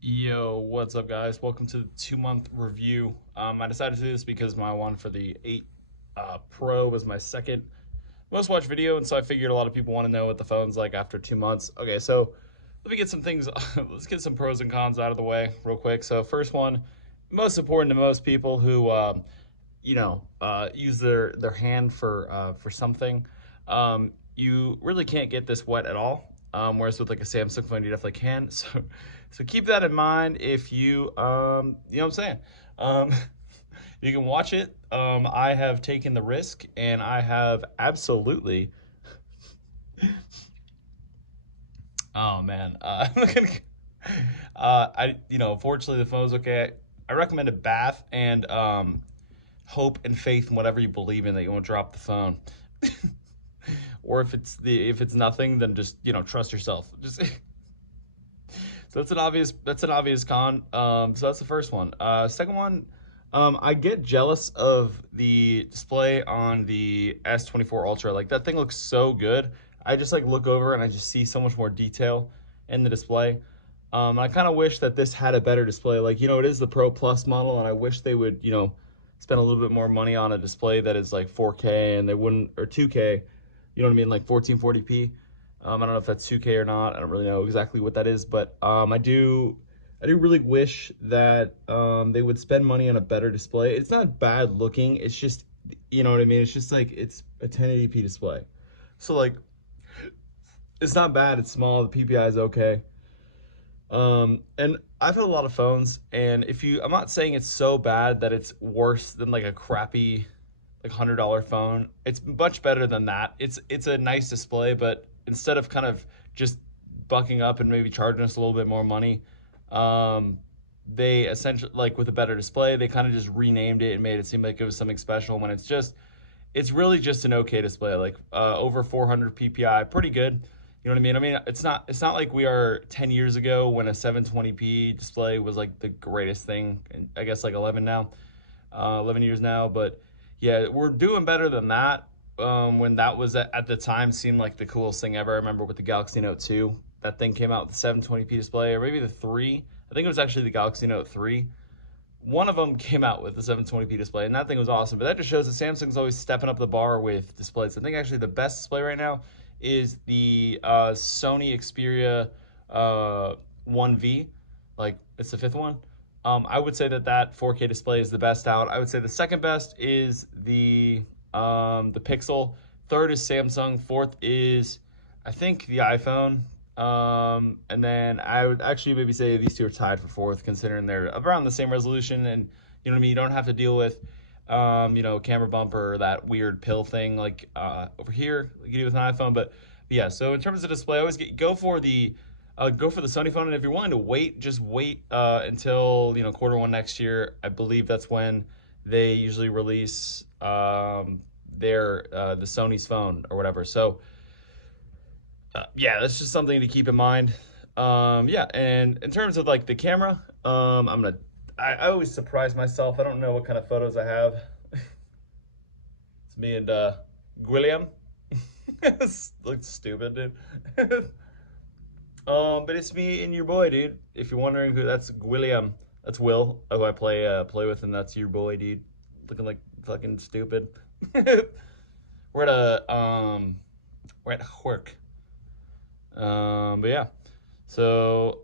Yo, what's up, guys? Welcome to the 2-month review. I decided to do this because my one for the 8 Pro was my second most watched video, and so I figured a lot of people want to know what the phone's like after 2 months. Okay, so let me get some things, let's get some pros and cons out of the way real quick. So first one, most important to most people who, use their hand for something, you really can't get this wet at all. Whereas with like a Samsung phone, you definitely can. So keep that in mind if you, you know what I'm saying? You can watch it. I have taken the risk, and I have absolutely. Oh man, I'm not gonna. Fortunately the phone's okay. I recommend a bath and hope and faith in whatever you believe in that you won't drop the phone. Or if it's nothing, then just trust yourself. Just so that's an obvious con. So that's the first one. Second one, I get jealous of the display on the S24 Ultra. Like, that thing looks so good. I just like look over and I just see so much more detail in the display. I kind of wish that this had a better display. Like, it is the Pro Plus model, and I wish they would, spend a little bit more money on a display that is like 4K, and they wouldn't, or 2K. You know what I mean? Like 1440p. I don't know if that's 2K or not. I don't really know exactly what that is, but I do really wish that they would spend money on a better display. It's not bad looking. It's just, you know what I mean? It's just like, it's a 1080p display. So like, it's not bad. It's small. The PPI is okay. And I've had a lot of phones, and I'm not saying it's so bad that it's worse than like a crappy, like $100 phone. It's much better than that. It's a nice display, but instead of kind of just bucking up and maybe charging us a little bit more money, they essentially, like with a better display, they kind of just renamed it and made it seem like it was something special, when it's really just an okay display. Like over 400 PPI, pretty good. You know what I mean? I mean, it's not like we are 10 years ago when a 720p display was like the greatest thing. And I guess like 11 years now, but yeah, we're doing better than that. When that was at the time seemed like the coolest thing ever. I remember with the Galaxy Note 2, that thing came out with the 720p display, or maybe the 3. I think it was actually the Galaxy Note 3. One of them came out with the 720p display, and that thing was awesome. But that just shows that Samsung's always stepping up the bar with displays. I think actually the best display right now is the Sony Xperia 1V. Like, it's the 5th one. I would say that 4K display is the best out. I would say the second best is the Pixel. Third is Samsung. Fourth is, I think, the iPhone. And then I would actually maybe say these two are tied for fourth, considering they're around the same resolution, and you know what I mean. You don't have to deal with camera bumper or that weird pill thing like over here like you do with an iPhone. But yeah, so in terms of display, I always go for the Sony phone, and if you're willing to wait, just wait until Q1 next year. I believe that's when they usually release the Sony's phone or whatever. So yeah, that's just something to keep in mind. Yeah, and in terms of like the camera, I always surprise myself. I don't know what kind of photos I have. It's me and William. Looks stupid, dude. But it's me and your boy, dude. If you're wondering who that's, William. That's Will, who I play with, and that's your boy, dude. Looking like fucking stupid. We're at work. But yeah. So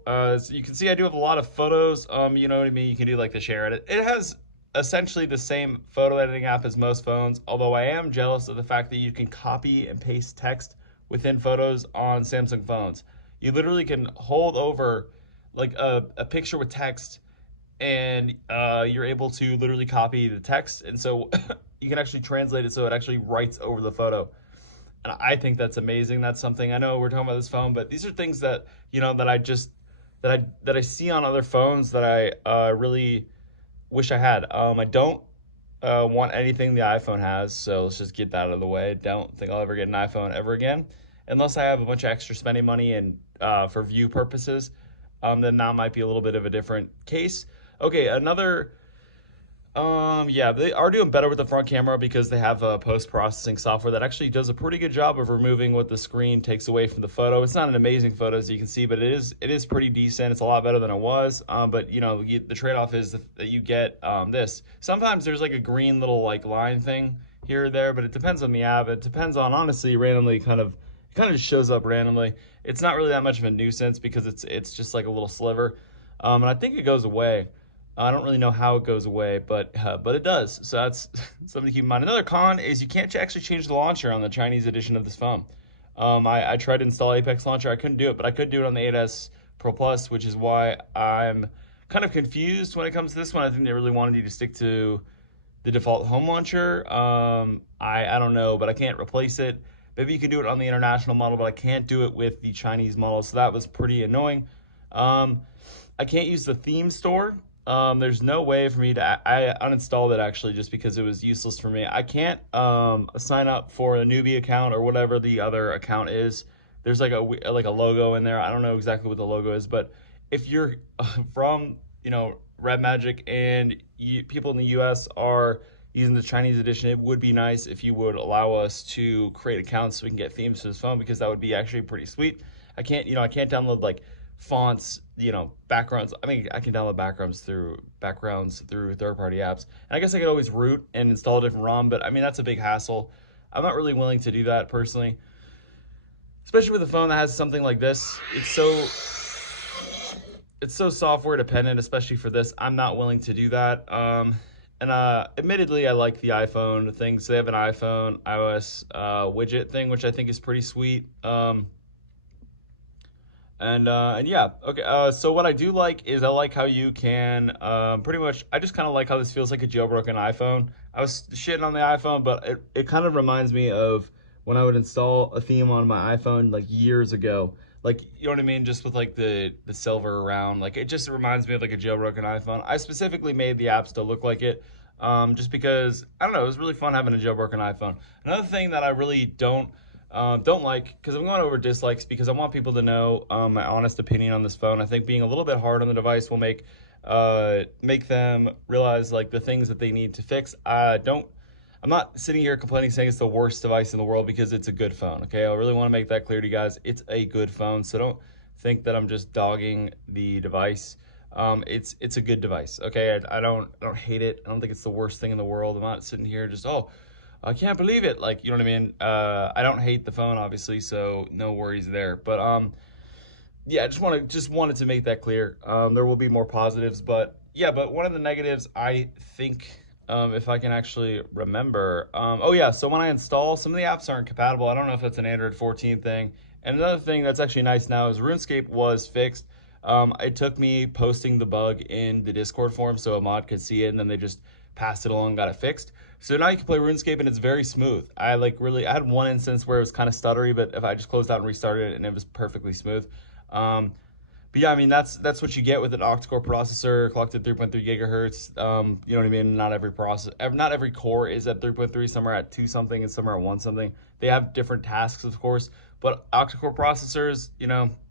you can see I do have a lot of photos. You know what I mean? You can do like the share edit. It has essentially the same photo editing app as most phones, although I am jealous of the fact that you can copy and paste text within photos on Samsung phones. You literally can hold over like a picture with text, and you're able to literally copy the text, and so you can actually translate it so it actually writes over the photo. And I think that's amazing. That's something, I know we're talking about this phone, but these are things that that I see on other phones that I really wish I had. I don't want anything the iPhone has, so let's just get that out of the way. Don't think I'll ever get an iPhone ever again, unless I have a bunch of extra spending money and for view purposes. Then that might be a little bit of a different case. Okay, another Yeah, they are doing better with the front camera because they have a post-processing software that actually does a pretty good job of removing what the screen takes away from the photo. It's not an amazing photo as you can see, but it is pretty decent. It's a lot better than it was. But the trade-off is that you get this. Sometimes there's like a green little like line thing here or there, but it depends on the app. It depends on honestly randomly kind of just shows up randomly. It's not really that much of a nuisance because it's just like a little sliver, and I think it goes away. I don't really know how it goes away, but it does. So that's something to keep in mind. Another con is you can't actually change the launcher on the Chinese edition of this phone. I tried to install Apex Launcher. I couldn't do it, but I could do it on the 8S Pro Plus, which is why I'm kind of confused when it comes to this one. I think they really wanted you to stick to the default home launcher. I don't know, but I can't replace it. Maybe you could do it on the international model, but I can't do it with the Chinese model, so that was pretty annoying. I can't use the theme store. There's no way for me to. I uninstalled it actually just because it was useless for me. I can't sign up for a newbie account or whatever the other account is. There's like a logo in there. I don't know exactly what the logo is, but if you're from RedMagic and people in the U.S. are using the Chinese edition, it would be nice if you would allow us to create accounts so we can get themes to this phone because that would be actually pretty sweet. I can't download like fonts, backgrounds. I mean, I can download backgrounds through third-party apps. And I guess I could always root and install a different ROM, but I mean, that's a big hassle. I'm not really willing to do that personally, especially with a phone that has something like this. It's so software dependent, especially for this. I'm not willing to do that. And admittedly, I like the iPhone thing. So they have an iPhone iOS widget thing, which I think is pretty sweet. And yeah, okay. So what I do like is I like how you can pretty much. I just kind of like how this feels like a jailbroken iPhone. I was shitting on the iPhone, but it kind of reminds me of when I would install a theme on my iPhone like years ago. Like, you know what I mean? Just with like the silver around. Like, it just reminds me of like a jailbroken iPhone. I specifically made the apps to look like it, just because I don't know. It was really fun having a jailbroken iPhone. Another thing that I really don't like, because I'm going over dislikes because I want people to know my honest opinion on this phone. I think being a little bit hard on the device will make them realize like the things that they need to fix. I'm not sitting here complaining saying it's the worst device in the world because it's a good phone. Okay, I really want to make that clear to you guys. It's a good phone, so don't think that I'm just dogging the device. It's a good device. Okay, I don't hate it. I don't think it's the worst thing in the world. I'm not sitting here just I can't believe it. Like, you know what I mean? I don't hate the phone, obviously, so no worries there. But yeah, I just wanted to make that clear. There will be more positives, but yeah, but one of the negatives, I think, if I can actually remember. Oh yeah, so when I install, some of the apps aren't compatible. I don't know if that's an Android 14 thing. And another thing that's actually nice now is RuneScape was fixed. It took me posting the bug in the Discord forum so a mod could see it, and then they just passed it along, got it fixed. So now you can play RuneScape and it's very smooth. I had one instance where it was kind of stuttery, but if I just closed out and restarted it, and it was perfectly smooth. But yeah, I mean that's what you get with an octa-core processor clocked at 3.3 gigahertz. You know what I mean? Not every core is at 3.3. Some are at 2 something and some are at 1 something. They have different tasks, of course. But octa-core processors,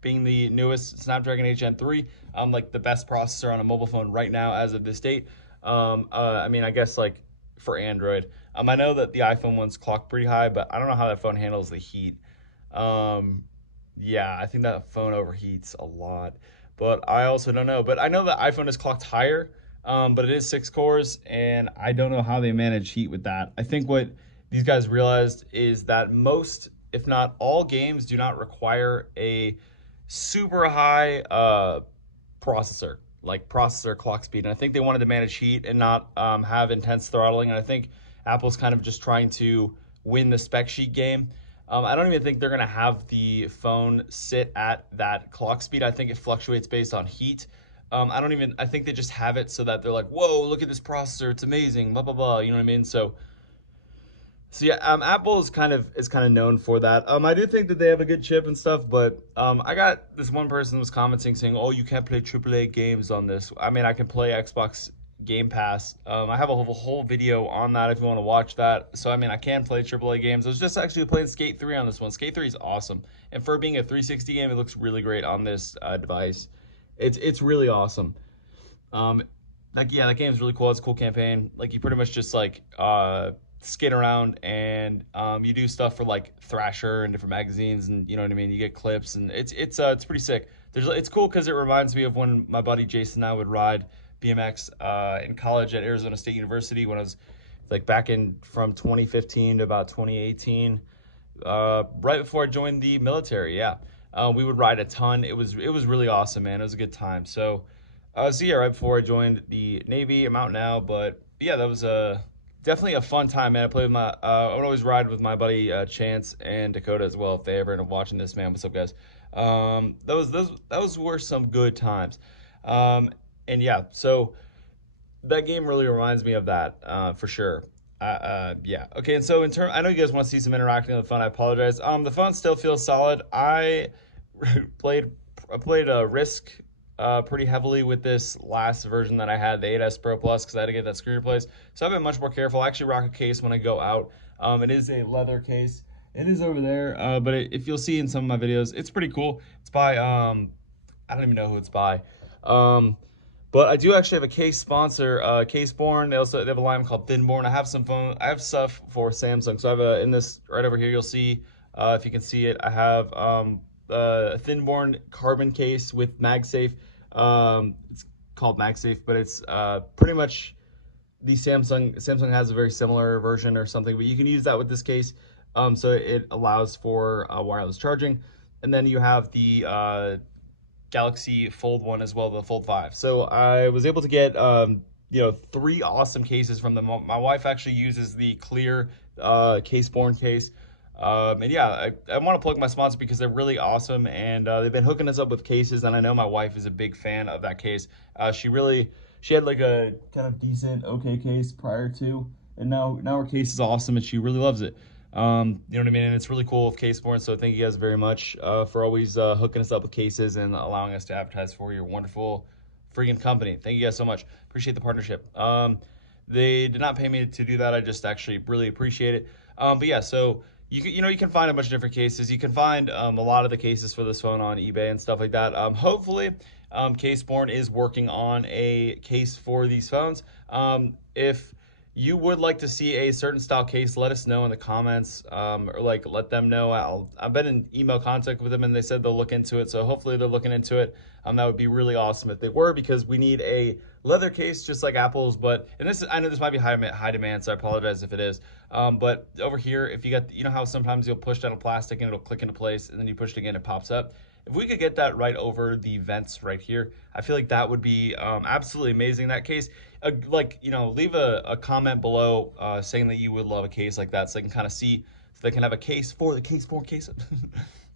being the newest Snapdragon 8 Gen 3, like the best processor on a mobile phone right now as of this date. I mean, I guess like for Android. I know that the iPhone one's clocked pretty high, but I don't know how that phone handles the heat. Yeah, I think that phone overheats a lot, but I also don't know. But I know that iPhone is clocked higher, but it is 6 cores, and I don't know how they manage heat with that. I think what these guys realized is that most, if not all, games do not require a super high processor clock speed. And I think they wanted to manage heat and not have intense throttling. And I think Apple's kind of just trying to win the spec sheet game. I don't even think they're going to have the phone sit at that clock speed. I think it fluctuates based on heat. I think they just have it so that they're like, whoa, look at this processor. It's amazing, blah, blah, blah. You know what I mean? So yeah, Apple is kind of known for that. I do think that they have a good chip and stuff, but I got this one person was commenting saying, "Oh, you can't play AAA games on this." I mean, I can play Xbox Game Pass. I have a whole video on that if you want to watch that. So I mean, I can play AAA games. I was just actually playing Skate 3 on this one. Skate 3 is awesome, and for being a 360 game, it looks really great on this device. It's really awesome. like yeah, that game's really cool. It's a cool campaign. Like you pretty much just like skate around and you do stuff for like Thrasher and different magazines, and you know what I mean. You get clips, and it's pretty sick. It's cool because it reminds me of when my buddy Jason and I would ride BMX in college at Arizona State University when I was like back in from 2015 to about 2018, right before I joined the military. Yeah, we would ride a ton. It was really awesome, man. It was a good time. So yeah, right before I joined the Navy, I'm out now, but yeah, that was definitely a fun time, man. I played with my, I would always ride with my buddy Chance and Dakota as well if they ever end up watching this, man. What's up, guys? Those were some good times, um, and yeah, so that game really reminds me of that for sure. Yeah. Okay. And so in turn, I know you guys want to see some interacting on the phone. I apologize. The phone still feels solid. I played I played Risk pretty heavily with this last version that I had, the 8S Pro Plus, because I had to get that screen replaced. So I've been much more careful. I actually rock a case when I go out. It is a leather case. It is over there, but if you'll see in some of my videos, it's pretty cool. It's by I don't even know who it's by. Um, but I do actually have a case sponsor, Caseborn. They have a line called Thinborn. I have some phone. I have stuff for Samsung. So I have in this right over here. You'll see if you can see it. I have a Thinborn carbon case with MagSafe. It's called MagSafe, but it's pretty much the Samsung has a very similar version or something. But you can use that with this case. So it allows for wireless charging, and then you have the Galaxy Fold one as well, the Fold 5. So I was able to get three awesome cases from them. My wife actually uses the clear Caseborn case. And yeah, I want to plug my sponsor because they're really awesome, and they've been hooking us up with cases, and I know my wife is a big fan of that case. She had like a kind of decent okay case prior to, and now her case is awesome, and she really loves it. You know what I mean? And it's really cool with Caseborn, so thank you guys very much for always hooking us up with cases and allowing us to advertise for your wonderful freaking company. Thank you guys so much. Appreciate the partnership. They did not pay me to do that. I just actually really appreciate it. But yeah, so you can find a bunch of different cases. You can find a lot of the cases for this phone on eBay and stuff like that. Hopefully, Caseborn is working on a case for these phones. If you would like to see a certain style case, let us know in the comments, or like let them know. I've been in email contact with them, and they said they'll look into it. So hopefully they're looking into it. That would be really awesome if they were, because we need a leather case just like Apple's. But I know this might be high demand, so I apologize if it is. But over here, if you got, you know how sometimes you'll push down a plastic and it'll click into place, and then you push it again, it pops up. If we could get that right over the vents right here, I feel like that would be absolutely amazing. In that case, leave a comment below saying that you would love a case like that, so they can kind of see, so they can have a case for the case.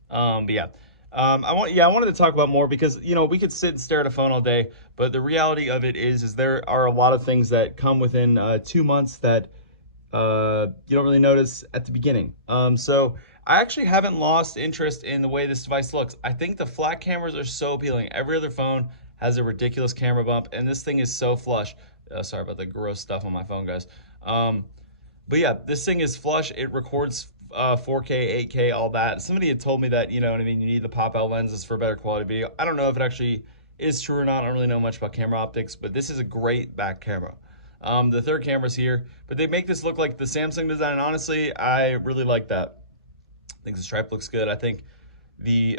But yeah. I wanted to talk about more because, we could sit and stare at a phone all day, but the reality of it is there are a lot of things that come within 2 months that you don't really notice at the beginning. So I actually haven't lost interest in the way this device looks. I think the flat cameras are so appealing. Every other phone has a ridiculous camera bump, and this thing is so flush. Sorry about the gross stuff on my phone, guys. But yeah, this thing is flush. It records 4K, 8K, all that. Somebody had told me that, you know what I mean, you need the pop-out lenses for better quality video. I don't know if it actually is true or not. I don't really know much about camera optics, but this is a great back camera. The third camera's here, but they make this look like the Samsung design, and honestly, I really like that. I think the stripe looks good. I think the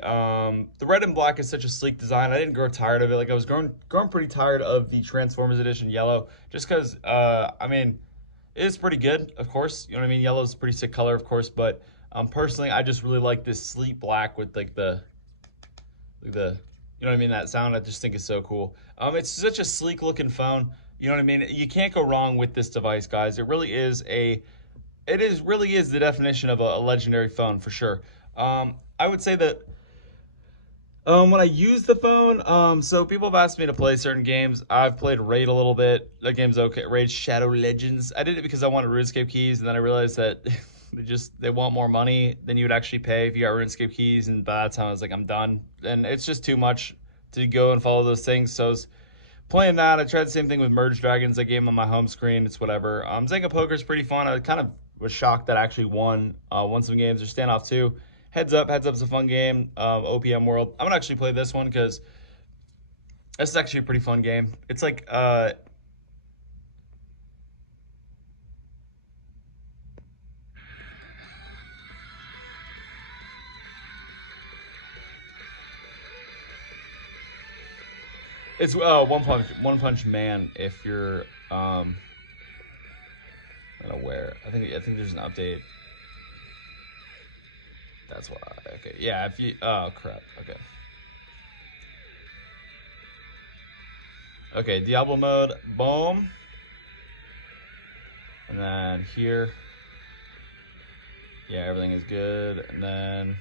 red and black is such a sleek design. I didn't grow tired of it. Like, I was growing pretty tired of the Transformers Edition yellow, just because, I mean, it is pretty good, of course. You know what I mean? Yellow is a pretty sick color, of course, but personally, I just really like this sleek black with like the you know what I mean? That sound, I just think is so cool. It's such a sleek looking phone. You know what I mean? You can't go wrong with this device, guys. It really is the definition of a legendary phone for sure. I would say that when I use the phone, so people have asked me to play certain games. I've played Raid a little bit. That game's okay. Raid Shadow Legends. I did it because I wanted RuneScape keys, and then I realized that they want more money than you would actually pay if you got RuneScape keys, and by that time I was like, I'm done. And it's just too much to go and follow those things. So I was playing that. I tried the same thing with Merge Dragons. I game on my home screen. It's whatever. Zynga Poker's pretty fun. I kind of was shocked that I actually won some games. Or Standoff 2. Heads Up's a fun game. OPM World. I'm gonna actually play this one because this is actually a pretty fun game. It's like It's One Punch Man. If you're unaware, I think there's an update. That's why. Okay, yeah. If you crap. Okay. Okay, Diablo mode. Boom. And then here. Yeah, everything is good. And then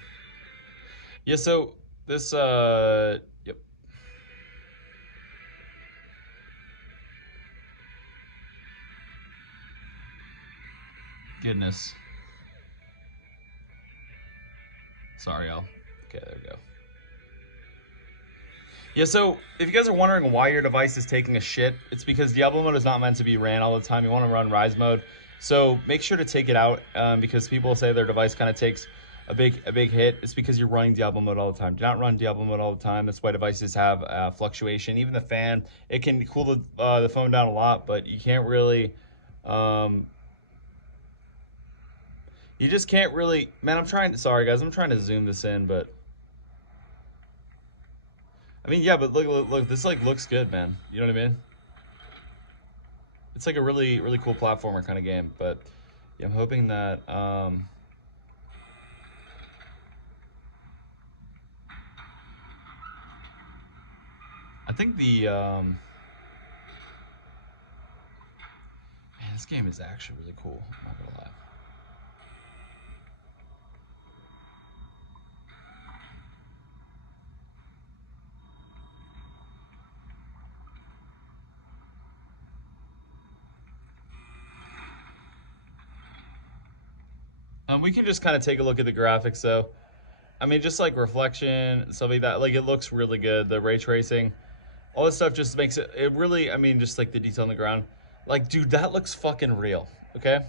yeah, so this yep. Goodness. Sorry, y'all. Okay, there we go. Yeah, so if you guys are wondering why your device is taking a shit, it's because Diablo mode is not meant to be ran all the time. You want to run Rise mode, so make sure to take it out because people say their device kind of takes a big hit. It's because you're running Diablo mode all the time. Do not run Diablo mode all the time. That's why devices have fluctuation. Even the fan, it can cool the phone down a lot, but you can't really. Um, you just can't really. Man, I'm trying. Sorry, guys. I'm trying to zoom this in, but I mean, yeah, but look. This like looks good, man. You know what I mean? It's like a really really cool platformer kind of game. But yeah, I'm hoping that I think the man, this game is actually really cool. I'm not gonna lie. We can just kind of take a look at the graphics though. I mean, just like reflection, stuff like that. Like it looks really good. The ray tracing, all this stuff just makes it. It really. I mean, just like the detail on the ground. Like, dude, that looks fucking real. Okay. I'm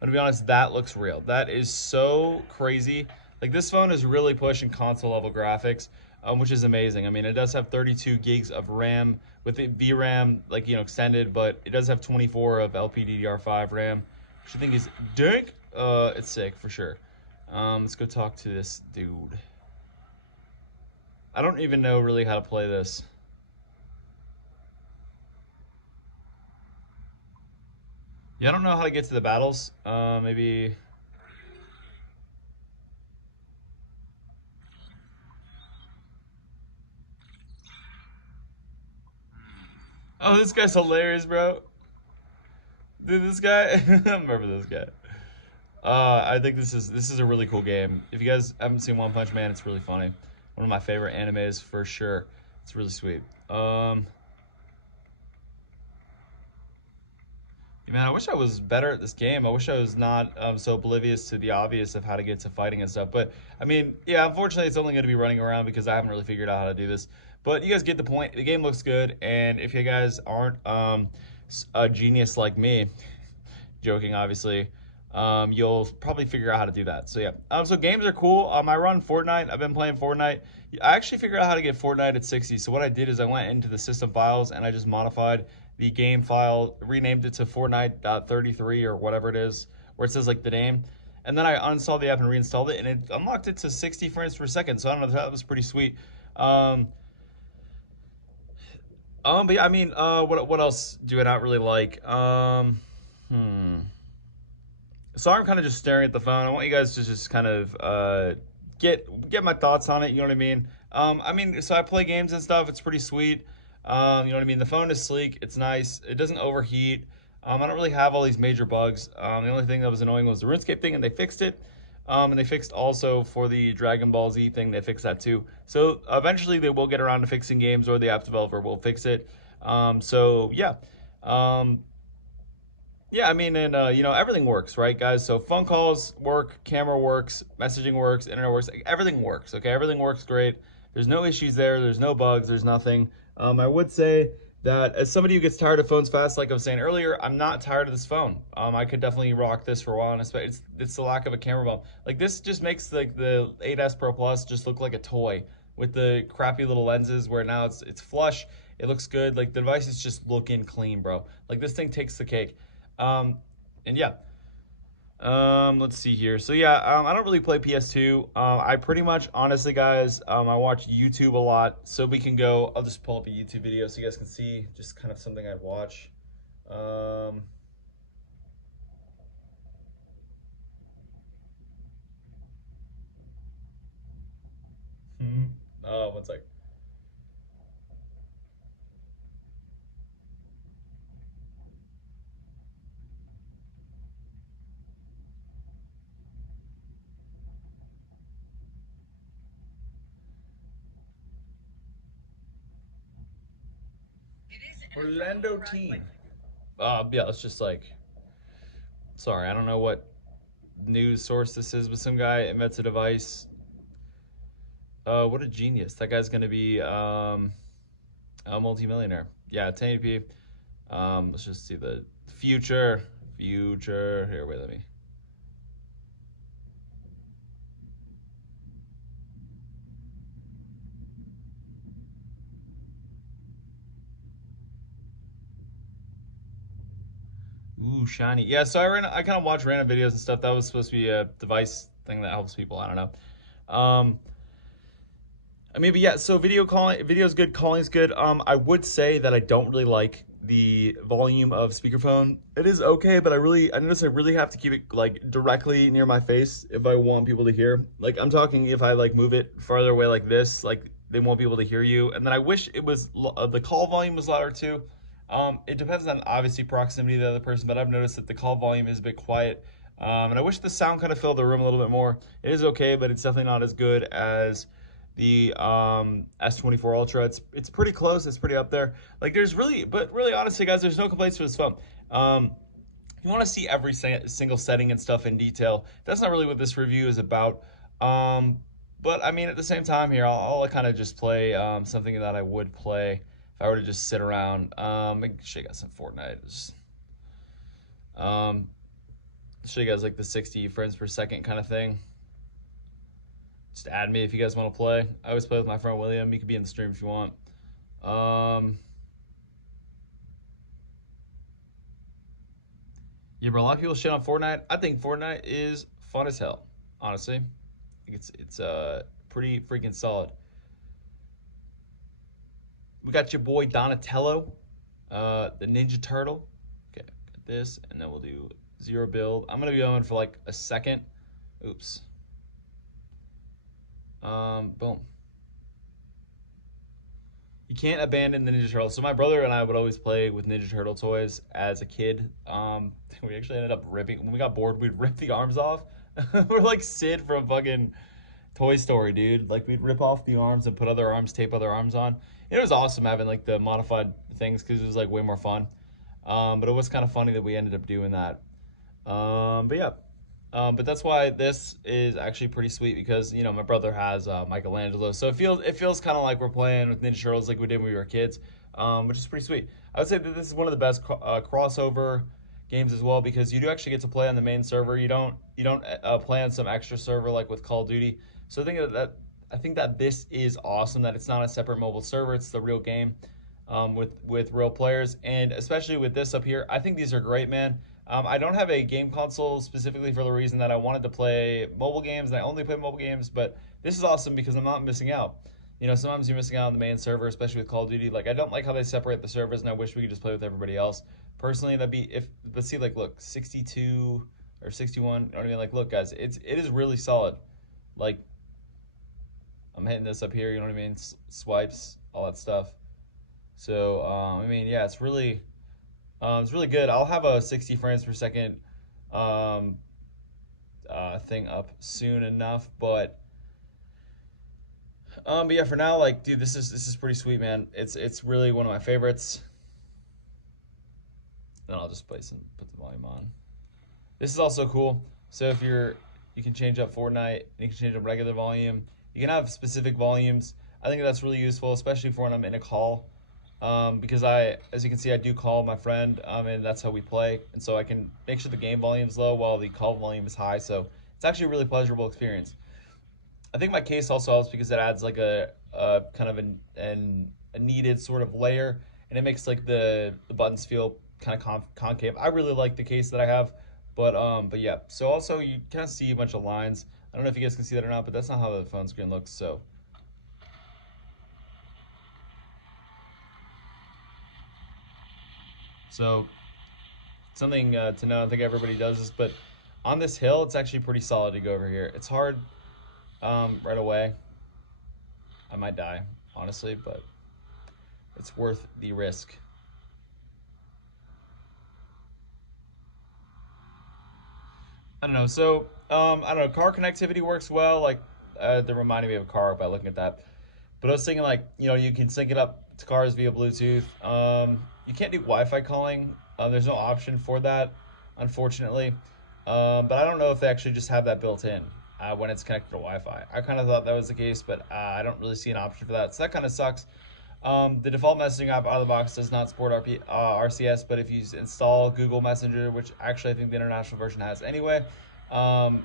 gonna be honest, that looks real. That is so crazy. Like this phone is really pushing console level graphics, which is amazing. I mean, it does have 32 gigs of RAM with the VRAM, like extended, but it does have 24 of LPDDR5 RAM, which I think is dank. It's sick for sure. Let's go talk to this dude. I don't even know really how to play this. Yeah, I don't know how to get to the battles. Maybe. Oh, this guy's hilarious, bro. Dude, this guy. I remember this guy. I think this is a really cool game. If you guys haven't seen One Punch Man, it's really funny. One of my favorite animes for sure. It's really sweet. Man, I wish I was better at this game. I wish I was not so oblivious to the obvious of how to get to fighting and stuff. But I mean, yeah, unfortunately, it's only going to be running around because I haven't really figured out how to do this. But you guys get the point. The game looks good, and if you guys aren't a genius like me, joking, obviously, you'll probably figure out how to do that. So yeah, so games are cool. I run Fortnite. I've been playing Fortnite. I actually figured out how to get Fortnite at 60. So what I did is I went into the system files and I just modified the game file, renamed it to Fortnite.33 or whatever it is, where it says like the name. And then I uninstalled the app and reinstalled it, and it unlocked it to 60 frames per second. So I don't know, that was pretty sweet. Um, but yeah, I mean, what else do I not really like? So I'm kind of just staring at the phone. I want you guys to just kind of get my thoughts on it. You know what I mean? So I play games and stuff. It's pretty sweet. You know what I mean? The phone is sleek. It's nice. It doesn't overheat. I don't really have all these major bugs. The only thing that was annoying was the RuneScape thing, and they fixed it. And they fixed also for the Dragon Ball Z thing. They fixed that too. So eventually they will get around to fixing games, or the app developer will fix it. So yeah. Um, yeah, I mean, and everything works, right, guys? So phone calls work, camera works, messaging works, internet works, like, everything works. Okay, everything works great. There's no issues there. There's no bugs. There's nothing. I would say that as somebody who gets tired of phones fast, like I was saying earlier, I'm not tired of this phone. I could definitely rock this for a while, and it's the lack of a camera bump. Like this just makes like the 8S Pro Plus just look like a toy with the crappy little lenses. Where now it's flush. It looks good. Like the device is just looking clean, bro. Like this thing takes the cake. Um, and yeah, Let's see here. So yeah, I don't really play PS2. I pretty much, honestly, guys, I watch YouTube a lot. So we can go. I'll just pull up a YouTube video so you guys can see just kind of something I'd watch. Um, oh, one sec. Orlando team. Yeah, it's just like, sorry, I don't know what news source this is, but some guy invents a device. What a genius! That guy's gonna be a multimillionaire. Yeah, 1080p. Let's just see the future. Future. Here, wait, let me. Ooh, shiny. Yeah, so I kind of watch random videos and stuff. That was supposed to be a device thing that helps people. I don't know. I mean, but yeah, so video's good, calling's good. I would say that I don't really like the volume of speakerphone. It is okay, but I notice I really have to keep it like directly near my face if I want people to hear. Like I'm talking if I like move it farther away like this, like they won't be able to hear you. And then I wish it was the call volume was louder too. It depends on obviously proximity to the other person, but I've noticed that the call volume is a bit quiet. And I wish the sound kind of filled the room a little bit more. It is okay, but it's definitely not as good as the S24 Ultra. It's pretty close. It's pretty up there. Like there's really, but really honestly, guys, there's no complaints for this phone. You want to see every single setting and stuff in detail. That's not really what this review is about. Um, but I mean, at the same time here, I'll kind of just play something that I would play if I were to just sit around. I can show you guys some Fortnite. Um, show you guys like the 60 frames per second kind of thing. Just add me if you guys want to play. I always play with my friend William. You can be in the stream if you want. Yeah, bro, a lot of people shit on Fortnite. I think Fortnite is fun as hell. Honestly, I think it's pretty freaking solid. We got your boy Donatello, the Ninja Turtle. Okay, got this, and then we'll do zero build. I'm gonna be going for like a second. Oops. Boom. You can't abandon the Ninja Turtle. So my brother and I would always play with Ninja Turtle toys as a kid. We actually ended up ripping when we got bored. We'd rip the arms off. We're like Sid from fucking Toy Story, dude. Like we'd rip off the arms and put other arms, tape other arms on. It was awesome having like the modified things because it was like way more fun. But it was kind of funny that we ended up doing that. But yeah, but that's why this is actually pretty sweet because you know my brother has Michelangelo, so it feels kind of like we're playing with Ninja Turtles like we did when we were kids, which is pretty sweet. I would say that this is one of the best crossover games as well because you do actually get to play on the main server. You don't play on some extra server like with Call of Duty. So I think that this is awesome that it's not a separate mobile server. It's the real game with real players, and especially with this up here, I think these are great, man. I don't have a game console specifically for the reason that I wanted to play mobile games, and I only play mobile games. But this is awesome because I'm not missing out. You know, sometimes you're missing out on the main server, especially with Call of Duty. Like, I don't like how they separate the servers, and I wish we could just play with everybody else. Personally, that'd be if. Let's see, like, look, 62 or 61. You know what I mean? Like, look, guys, it is really solid. Like, I'm hitting this up here. You know what I mean? Swipes, all that stuff. So, I mean, yeah, it's really good. I'll have a 60 frames per second um, thing up soon enough, but yeah, for now, like, dude, this is pretty sweet, man. It's really one of my favorites. Then I'll just put the volume on. This is also cool. So if you can change up Fortnite, you can change up regular volume. You can have specific volumes. I think that's really useful, especially for when I'm in a call. Because as you can see, I do call my friend, and that's how we play. And so I can make sure the game volume is low while the call volume is high. So it's actually a really pleasurable experience. I think my case also helps because it adds like a kind of a needed sort of layer, and it makes like the buttons feel kind of concave. I really like the case that I have. But yeah. So also you kind of see a bunch of lines. I don't know if you guys can see that or not, but that's not how the phone screen looks. So something to know. I think everybody does this, but on this hill, it's actually pretty solid to go over here. It's hard right away. I might die, honestly, but it's worth the risk. I don't know. So I don't know. Car connectivity works well. Like they're reminding me of a car by looking at that. But I was thinking like you can sync it up to cars via Bluetooth. You can't do Wi-Fi calling. There's no option for that, unfortunately. But I don't know if they actually just have that built in when it's connected to Wi-Fi. I kind of thought that was the case, but I don't really see an option for that. So that kind of sucks. The default messaging app out of the box does not support RCS, but if you install Google Messenger, which actually I think the international version has anyway, um,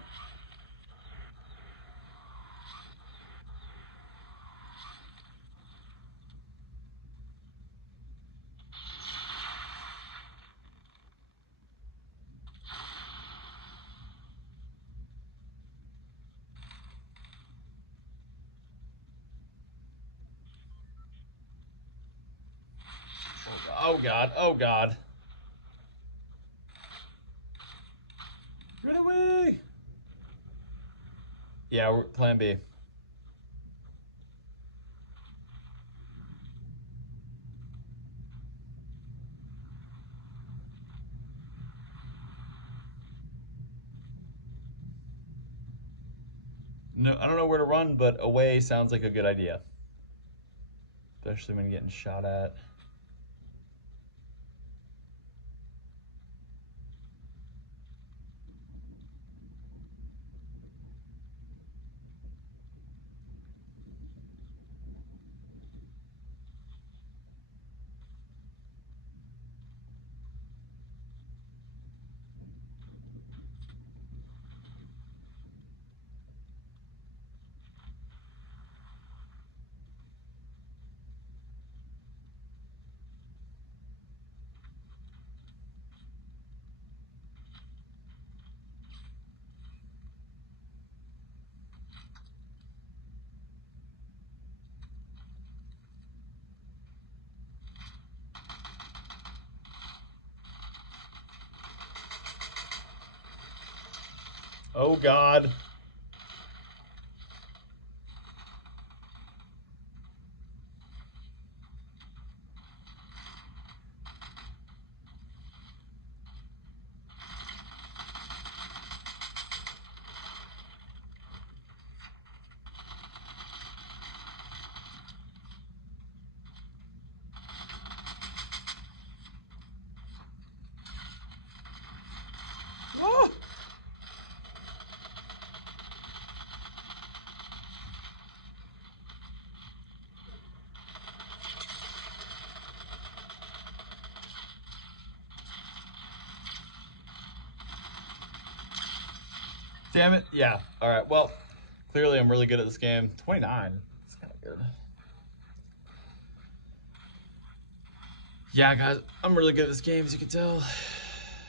oh god, oh god, run away! Yeah, we're Plan B. No, I don't know where to run, but away sounds like a good idea, especially when getting shot at. Oh god. Oh, damn it. Yeah. All right. Well, clearly I'm really good at this game. 29. That's kind of weird. Yeah, guys, I'm really good at this game, as you can tell.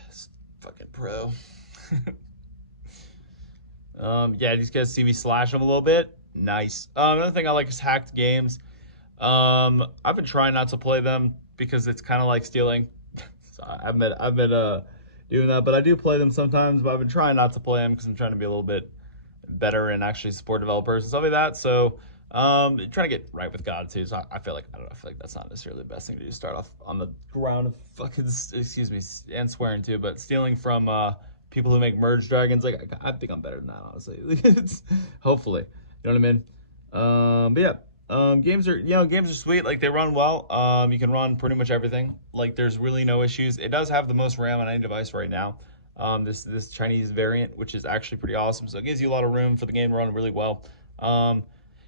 It's fucking pro. Yeah, these guys see me slash them a little bit. Nice. Another thing I like is hacked games. I've been trying not to play them because it's kind of like stealing. So I've been doing that, but I do play them sometimes. But I've been trying not to play them because I'm trying to be a little bit better and actually support developers and stuff like that. So trying to get right with God too. So I feel like I don't know. I feel like that's not necessarily the best thing to do. Start off on the ground of fucking excuse me and swearing too, but stealing from people who make merge dragons. Like I think I'm better than that, honestly. It's hopefully, you know what I mean. But yeah. Games are sweet. Like they run well. You can run pretty much everything. Like there's really no issues. It does have the most RAM on any device right now. This Chinese variant, which is actually pretty awesome. So it gives you a lot of room for the game to run really well. Um,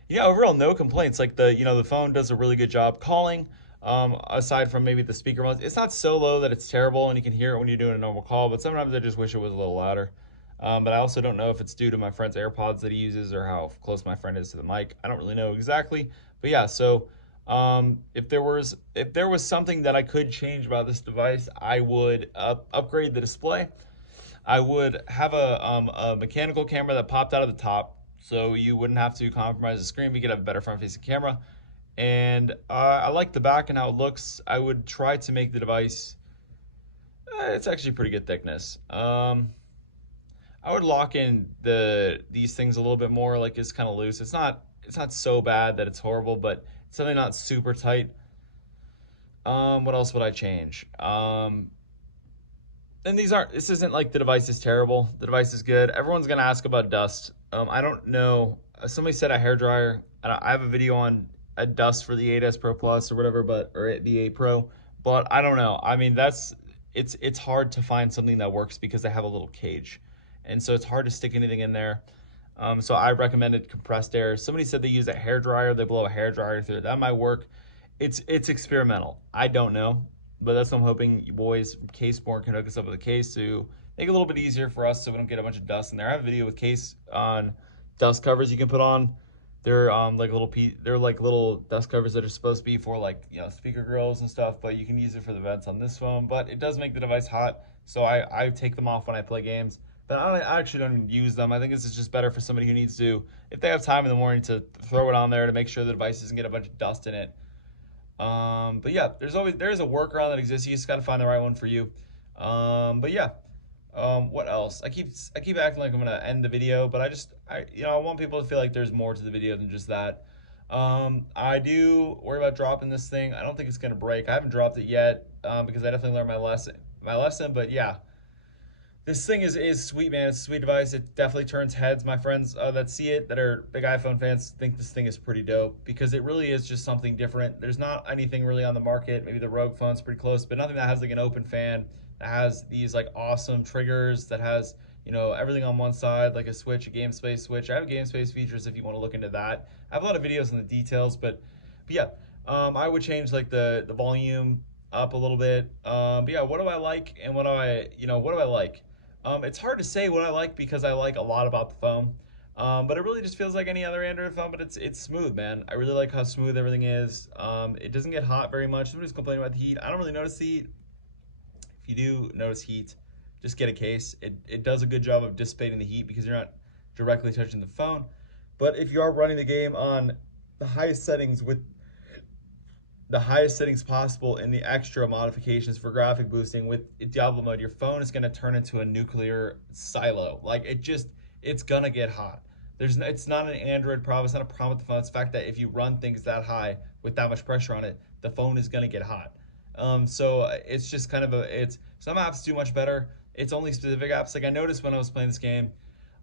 yeah, overall, no complaints. Like the phone does a really good job calling. Aside from maybe the speaker modes, it's not so low that it's terrible, and you can hear it when you're doing a normal call. But sometimes I just wish it was a little louder. But I also don't know if it's due to my friend's AirPods that he uses or how close my friend is to the mic. I don't really know exactly. But yeah, so if there was something that I could change about this device, I would upgrade the display. I would have a mechanical camera that popped out of the top, so you wouldn't have to compromise the screen. We could have a better front-facing camera, and I like the back and how it looks. I would try to make the device. It's actually pretty good thickness. I would lock in these things a little bit more. Like it's kind of loose. It's not so bad that it's horrible, but it's something not super tight. What else would I change? And these aren't. This isn't like the device is terrible. The device is good. Everyone's gonna ask about dust. I don't know. Somebody said a hair dryer. I have a video on a dust for the 8S Pro Plus or whatever, or the 8 Pro. But I don't know. I mean, it's hard to find something that works because they have a little cage, and so it's hard to stick anything in there. So I recommended compressed air. Somebody said they use a hair dryer. They blow a hair dryer through it. That might work. It's experimental. I don't know, but that's what I'm hoping you boys from Caseborn can hook us up with a case to make it a little bit easier for us so we don't get a bunch of dust in there. I have a video with Case on dust covers you can put on. They're they're like little dust covers that are supposed to be for like speaker grills and stuff, but you can use it for the vents on this phone. But it does make the device hot, so I take them off when I play games. But I actually don't even use them. I think this is just better for somebody who needs to, if they have time in the morning, to throw it on there to make sure the device doesn't get a bunch of dust in it. But yeah, there's a workaround that exists. You just got to find the right one for you. But yeah, what else? I keep acting like I'm gonna end the video, but I want people to feel like there's more to the video than just that. I do worry about dropping this thing. I don't think it's gonna break. I haven't dropped it yet because I definitely learned my lesson. But yeah, this thing is sweet, man. It's a sweet device. It definitely turns heads. My friends that see it, that are big iPhone fans, think this thing is pretty dope because it really is just something different. There's not anything really on the market. Maybe the Rogue phone's pretty close, but nothing that has like an open fan, that has these like awesome triggers, that has everything on one side, like a switch, a game space switch. I have game space features if you want to look into that. I have a lot of videos on the details, but yeah, I would change like the volume up a little bit. But yeah, what do I like and what do I like? It's hard to say what I like because I like a lot about the phone. But it really just feels like any other Android phone, but it's smooth, man. I really like how smooth everything is. It doesn't get hot very much. Somebody's complaining about the heat. I don't really notice the heat. If you do notice heat, just get a case. It does a good job of dissipating the heat because you're not directly touching the phone. But if you are running the game on the highest settings with the highest settings possible and the extra modifications for graphic boosting with Diablo mode, your phone is going to turn into a nuclear silo. Like it's going to get hot. It's not an Android problem. It's not a problem with the phone. It's the fact that if you run things that high with that much pressure on it, the phone is going to get hot. So it's just kind of it's some apps do much better. It's only specific apps. Like I noticed when I was playing this game,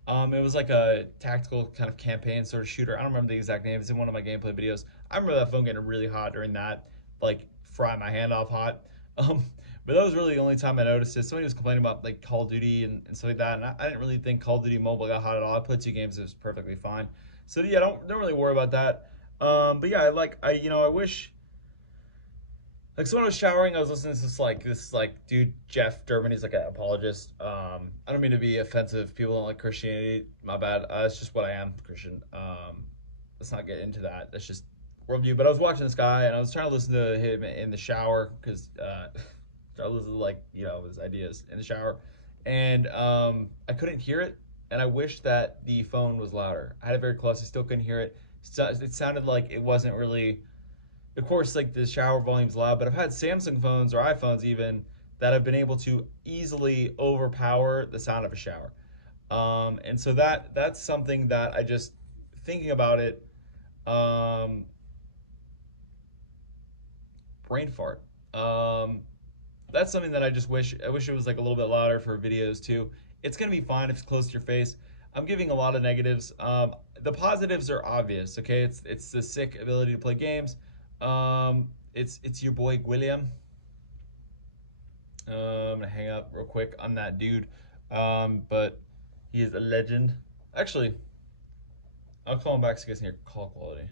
it was like a tactical kind of campaign sort of shooter. I don't remember the exact name. It's in one of my gameplay videos. I remember that phone getting really hot during that, like fry my hand off hot. Um, but that was really the only time I noticed it. Somebody was complaining about like Call of Duty and stuff like that, and I didn't really think Call of Duty Mobile got hot at all. I played 2 games; it was perfectly fine. So yeah, don't really worry about that. But yeah, I wish like so when I was showering, I was listening to this dude Jeff Derman. He's like an apologist. I don't mean to be offensive. People don't like Christianity. My bad. It's just what I am, Christian. Let's not get into that. That's just worldview. But I was watching this guy and I was trying to listen to him in the shower because try to listen to his ideas in the shower, and I couldn't hear it. And I wish that the phone was louder. I had it very close. I still couldn't hear it. So it sounded like it wasn't really, of course, like the shower volume's loud, but I've had Samsung phones or iPhones even that have been able to easily overpower the sound of a shower. And so that's something that I just thinking about it, um, brain fart. That's something that I wish it was like a little bit louder for videos too. It's gonna be fine if it's close to your face. I'm giving a lot of negatives. The positives are obvious. Okay, it's the sick ability to play games. It's your boy William. I'm gonna hang up real quick on that dude. But he is a legend. Actually, I'll call him back so you guys can hear call quality.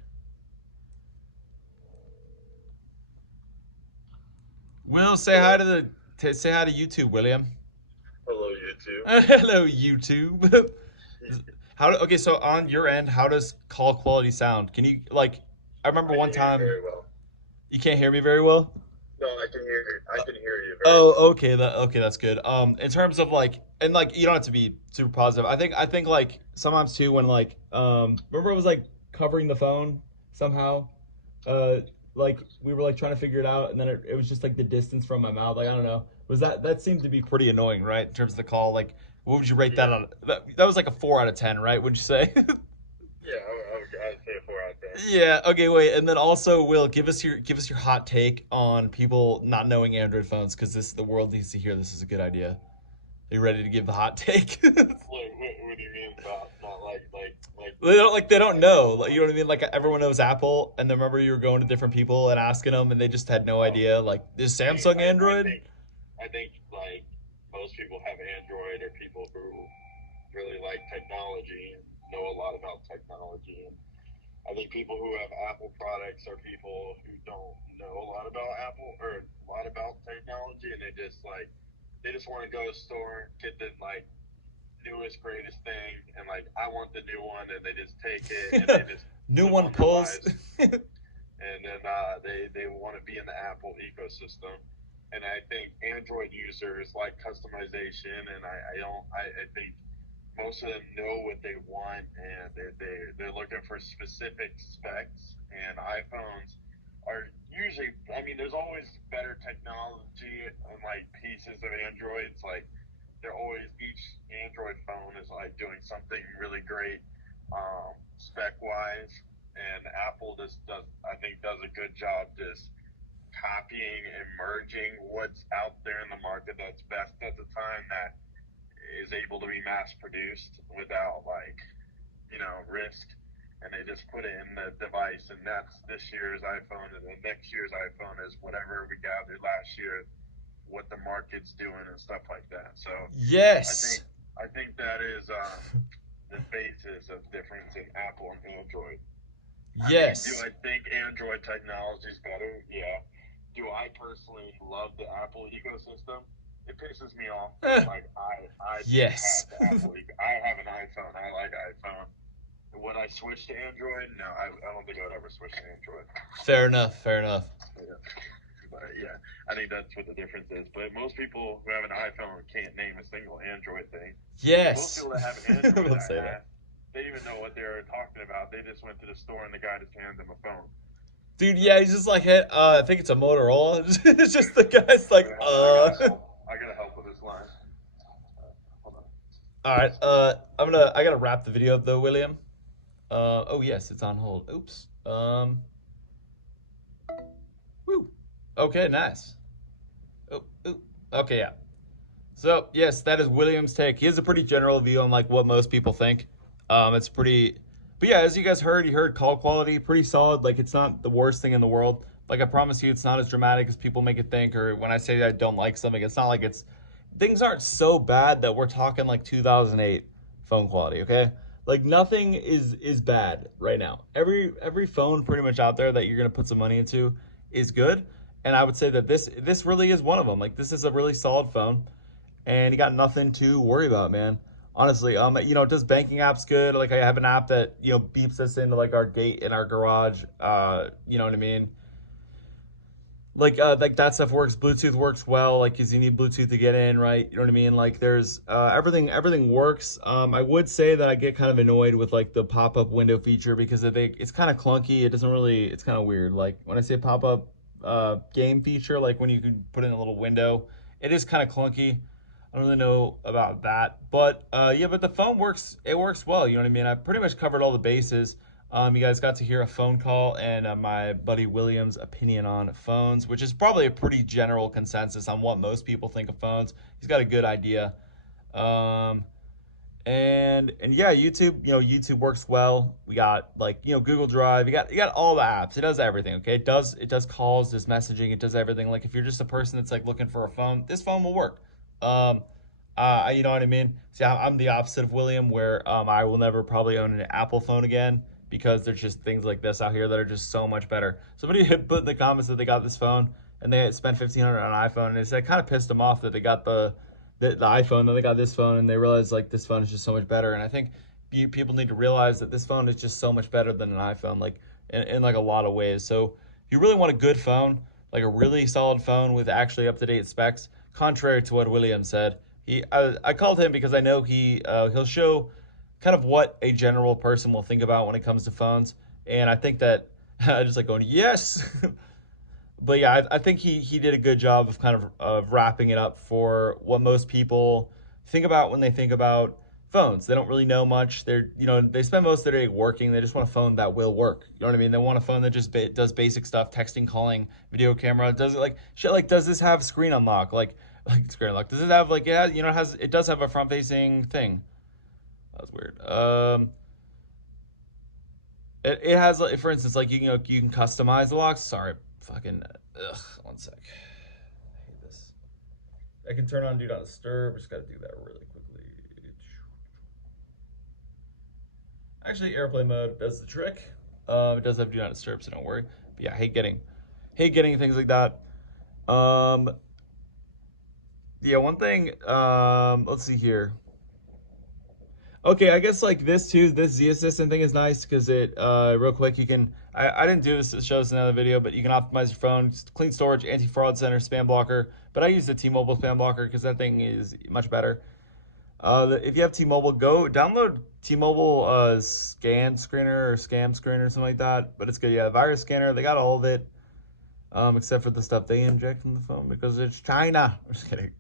Will, say hi to YouTube, William. Hello, YouTube. Hello, YouTube. Okay, so on your end, how does call quality sound? Can you like? I remember I one can hear you time very well. you can't hear me very well. No, I can hear you. I can hear you very well. Oh, okay, that's good. In terms of like, and like, you don't have to be super positive. I think like sometimes too when like, remember it was like covering the phone somehow, uh, like we were like trying to figure it out, and then it was just like the distance from my mouth. Like I don't know, was that seemed to be pretty annoying, right? In terms of the call, like, what would you rate that Yeah, on? That was like a 4 out of 10, right? Would you say? yeah. I'd say a 4 out of 10. Yeah. Okay. Wait. And then also, Will, give us your hot take on people not knowing Android phones because the world needs to hear this is a good idea. Are you ready to give the hot take? What do you mean about not they don't like know. Like, you know what I mean? Like everyone knows Apple, and then remember you were going to different people and asking them, and they just had no oh, idea. Like, is dude, Samsung Android? I think like most people have Android or people who really like technology and know a lot about technology. And I think people who have Apple products are people who don't know a lot about Apple or a lot about technology, and they just want to go to the store, get the newest greatest thing, and I want the new one, and they just take it and they just New live one on their pulls. lives, and then they want to be in the Apple ecosystem. And I think Android users like customization, and I think most of them know what they want, and they're looking for specific specs. And iPhones are usually, I mean, there's always better technology and pieces of Androids. They're always, each Android phone is doing something really great, spec wise. And Apple just does, I think, does a good job just copying and merging what's out there in the market that's best at the time, that is able to be mass produced without risk, and they just put it in the device, and that's this year's iPhone, and then next year's iPhone is whatever we gathered last year, what the market's doing and stuff like that. So I Yes. think I think that is the basis of difference in Apple and Android. I mean, do Yes. I think Android technology is better? Yeah. Do I personally love the Apple ecosystem? It pisses me off, but Eh, I just yes. have the Apple. I have an iPhone. I like iPhone. Would I switch to Android? No, I don't think I would ever switch to Android. Fair enough. Fair enough. Yeah. But yeah, I think that's what the difference is. But most people who have an iPhone can't name a single Android thing. And most Yes. people that have Android Let's say that. they didn't even know what they were talking about. They just went to the store and the guy just handed them a phone. Dude, So yeah, he's just like, hey, I think it's a Motorola. It's just the guy's like, hold on, I gotta help. I gotta help with this line. Hold on. All right, I gotta wrap the video up though, William. Oh yes, it's on hold. Oops. Woo. Okay, nice. Oh, ooh. Okay, yeah. So yes, that is William's take. He has a pretty general view on like what most people think. It's pretty, but yeah, as you guys heard, you heard call quality pretty solid. Like it's not the worst thing in the world. Like I promise you, it's not as dramatic as people make it think. Or when I say I don't like something, it's not like it's things aren't so bad that we're talking like 2008 phone quality. Okay, like nothing is bad right now. Every phone pretty much out there that you're gonna put some money into is good. And I would say that this really is one of them. Like this is a really solid phone and you got nothing to worry about, man. Honestly, it does banking apps good. Like I have an app that beeps us into like our gate in our garage. You know what I mean? Like that stuff works. Bluetooth works well. Like, cause you need Bluetooth to get in, right? You know what I mean? Like, there's everything works. I would say that I get kind of annoyed with like the pop up window feature because it's kind of clunky. It doesn't really. It's kind of weird. Like when I say pop up game feature, like when you can put in a little window, it is kind of clunky. I don't really know about that, but yeah, but the phone works. It works well. You know what I mean? I pretty much covered all the bases. You guys got to hear a phone call and my buddy William's opinion on phones, which is probably a pretty general consensus on what most people think of phones. He's got a good idea. Um, and yeah, YouTube works well. We got like Google Drive. You got all the apps. It does everything. Okay, it does calls, does messaging, it does everything. Like if you're just a person that's like looking for a phone, this phone will work. Um, you know what I mean? See, I'm the opposite of William, where I will never probably own an Apple phone again because there's just things like this out here that are just so much better. Somebody had put in the comments that they got this phone and they had spent 1,500 on an iPhone, and it said kind of pissed them off that they got the iPhone, then they got this phone, and they realized like this phone is just so much better. And I think people need to realize that this phone is just so much better than an iPhone, like in like a lot of ways. So if you really want a good phone, like a really solid phone with actually up to date specs. Contrary to what William said, I called him because I know he'll show kind of what a general person will think about when it comes to phones, and I think that I just like going yes. But yeah, I think he did a good job of kind of wrapping it up for what most people think about when they think about phones. They don't really know much. They spend most of their day working. They just want a phone that will work. You know what I mean? They want a phone that just does basic stuff, texting, calling, video camera. Does it like shit? Like, does this have screen unlock? Like screen unlock. Does it have like it does have a front facing thing. That was weird. It has like, for instance, like you can customize the locks. Sorry, fucking one sec. I hate this. I can turn on do not disturb. Just gotta do that really quickly. Actually, airplane mode does the trick. It does have do not disturb, so don't worry. But yeah, hate getting things like that. Um, yeah, one thing. Let's see here. Okay, I guess like this too, this Z Assistant thing is nice because it, real quick, you can, I didn't do this to show this in another video, but you can optimize your phone, clean storage, anti-fraud center, spam blocker, but I use the T-Mobile spam blocker because that thing is much better. If you have T-Mobile, go download T-Mobile scan screener or scam screener or something like that, but it's good. Yeah, virus scanner, they got all of it, except for the stuff they inject in the phone because it's China. I'm just kidding.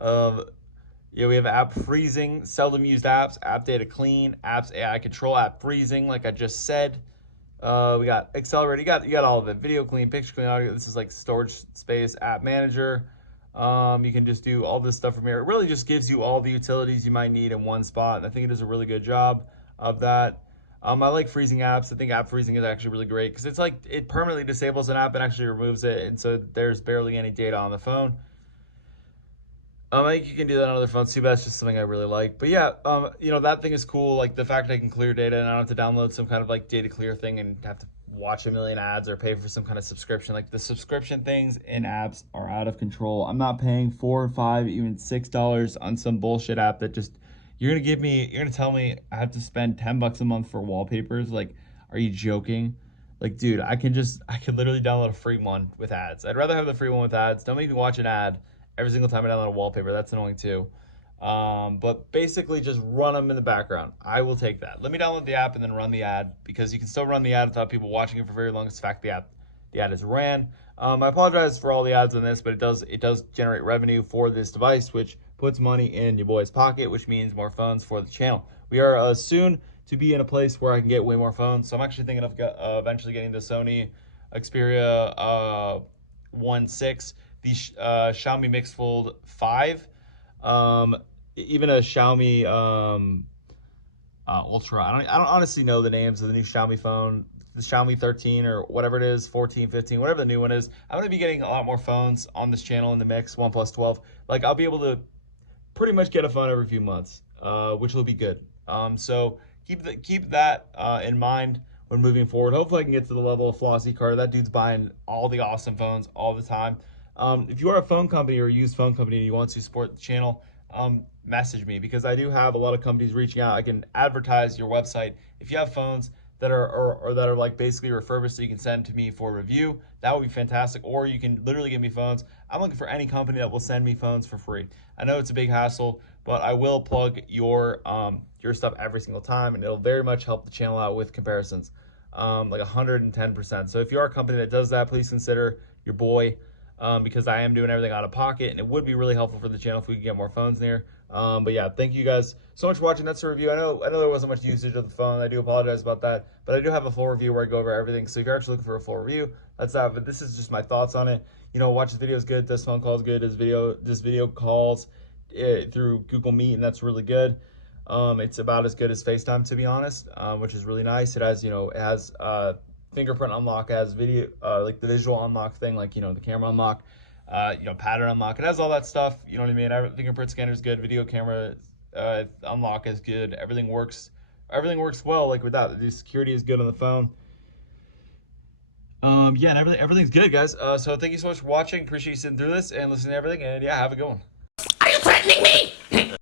Um, yeah, we have app freezing, seldom used apps, app data clean, apps AI control, app freezing, like I just said. We got accelerator, you got all of it. Video clean, picture clean, audio. This is like storage space, app manager. You can just do all this stuff from here. It really just gives you all the utilities you might need in one spot. And I think it does a really good job of that. I like freezing apps. I think app freezing is actually really great because it's like it permanently disables an app and actually removes it. And so there's barely any data on the phone. I think you can do that on other phones too, but that's just something I really like. But yeah, that thing is cool. Like the fact I can clear data and I don't have to download some kind of like data clear thing and have to watch a million ads or pay for some kind of subscription. Like the subscription things in apps are out of control. I'm not paying $4 or $5, even $6 on some bullshit app that just you're gonna tell me I have to spend $10 a month for wallpapers. Like, are you joking? Like, dude, I could literally download a free one with ads. I'd rather have the free one with ads. Don't make me watch an ad every single time I download a wallpaper. That's annoying too. But basically, just run them in the background. I will take that. Let me download the app and then run the ad because you can still run the ad without people watching it for very long. It's the fact the ad is ran. I apologize for all the ads on this, but it does generate revenue for this device, which puts money in your boy's pocket, which means more phones for the channel. We are soon to be in a place where I can get way more phones. So I'm actually thinking of eventually getting the Sony Xperia 1.6, the Xiaomi Mix Fold 5, even a Xiaomi Ultra. I don't honestly know the names of the new Xiaomi phone, the Xiaomi 13 or whatever it is, 14, 15, whatever the new one is. I'm going to be getting a lot more phones on this channel in the mix, OnePlus 12. Like, I'll be able to pretty much get a phone every few months, which will be good. So keep that in mind when moving forward. Hopefully I can get to the level of Flossie Carter. That dude's buying all the awesome phones all the time. If you are a phone company or a used phone company and you want to support the channel, message me because I do have a lot of companies reaching out. I can advertise your website. If you have phones that are or that are like basically refurbished so you can send to me for review, that would be fantastic. Or you can literally give me phones. I'm looking for any company that will send me phones for free. I know it's a big hassle, but I will plug your stuff every single time, and it'll very much help the channel out with comparisons, like 110%. So if you are a company that does that, please consider your boy, because I am doing everything out of pocket, and it would be really helpful for the channel if we could get more phones in here. But yeah, thank you guys so much for watching. That's a review. I know there wasn't much usage of the phone. I do apologize about that, but I do have a full review where I go over everything. So if you're actually looking for a full review, that's that. But this is just my thoughts on it. Watch this video is good. This phone call is good. This video calls through Google Meet, and that's really good. It's about as good as FaceTime, to be honest, which is really nice. It has fingerprint unlock, it has video, like the visual unlock thing, like the camera unlock, pattern unlock. It has all that stuff. You know what I mean? Fingerprint scanner is good. Video camera unlock is good. Everything works well. Like with that, the security is good on the phone. Yeah, and everything's good, guys. So thank you so much for watching. Appreciate you sitting through this and listening to everything. And yeah, have a good one. Are you threatening me?